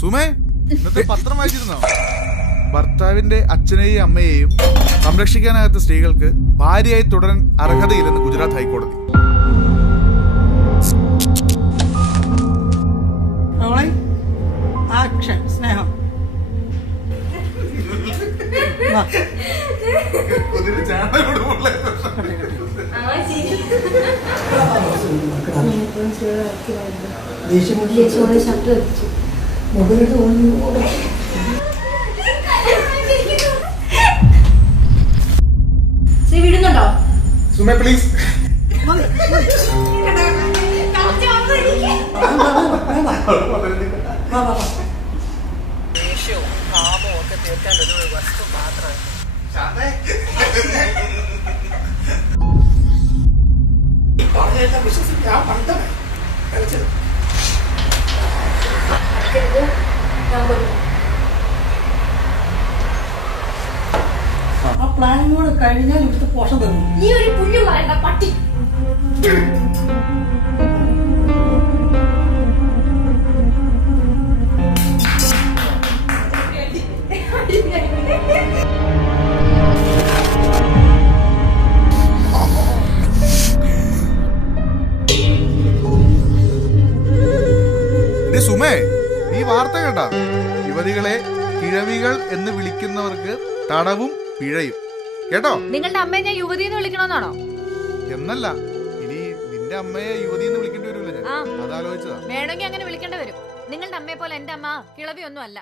സുമേ, ഇന്നത്തെ പത്രം വായിച്ചിരുന്നോ? ഭർത്താവിന്റെ അച്ഛനെയും അമ്മയെയും സംരക്ഷിക്കാനാകാത്ത സ്ത്രീകൾക്ക് ഭാര്യയായി തുടരാൻ അർഹതയില്ലെന്ന് ഗുജറാത്ത് ഹൈക്കോടതി. സ്നേഹം വിടുന്നുണ്ടോ? സുമേ പ്ലീസ്. ദേഷ്യവും ഭാവവും ഒക്കെ തീർക്കാൻ ഒരു വസ്തു മാത്രമേ. ആ പ്ലാൻ കൂടെ കഴിഞ്ഞാൽ ഇവിടുത്തെ പോഷം തന്നു. നീ ഒരു പുല്ല് പറയണ്ട പട്ടി. സുമേ, ഈ വാർത്ത കേട്ട? യുവതികളെ കിഴവികൾ എന്ന് വിളിക്കുന്നവർക്ക് തടവും പിഴയും. കേട്ടോ? നിങ്ങളുടെ അമ്മയെ ഞാൻ യുവതി എന്ന് വിളിക്കണമെന്നാണോ? എന്നല്ല, ഇനി നിന്റെ അമ്മയെ യുവതി എന്ന് വിളിക്കേണ്ടി വരില്ല. ഞാൻ അതാലോചിച്ചതാ. വേണമെങ്കിൽ അങ്ങനെ വിളിക്കേണ്ടി വരും. നിങ്ങളുടെ അമ്മയെ പോലെ എന്റെ അമ്മ കിളവിയൊന്നും അല്ല.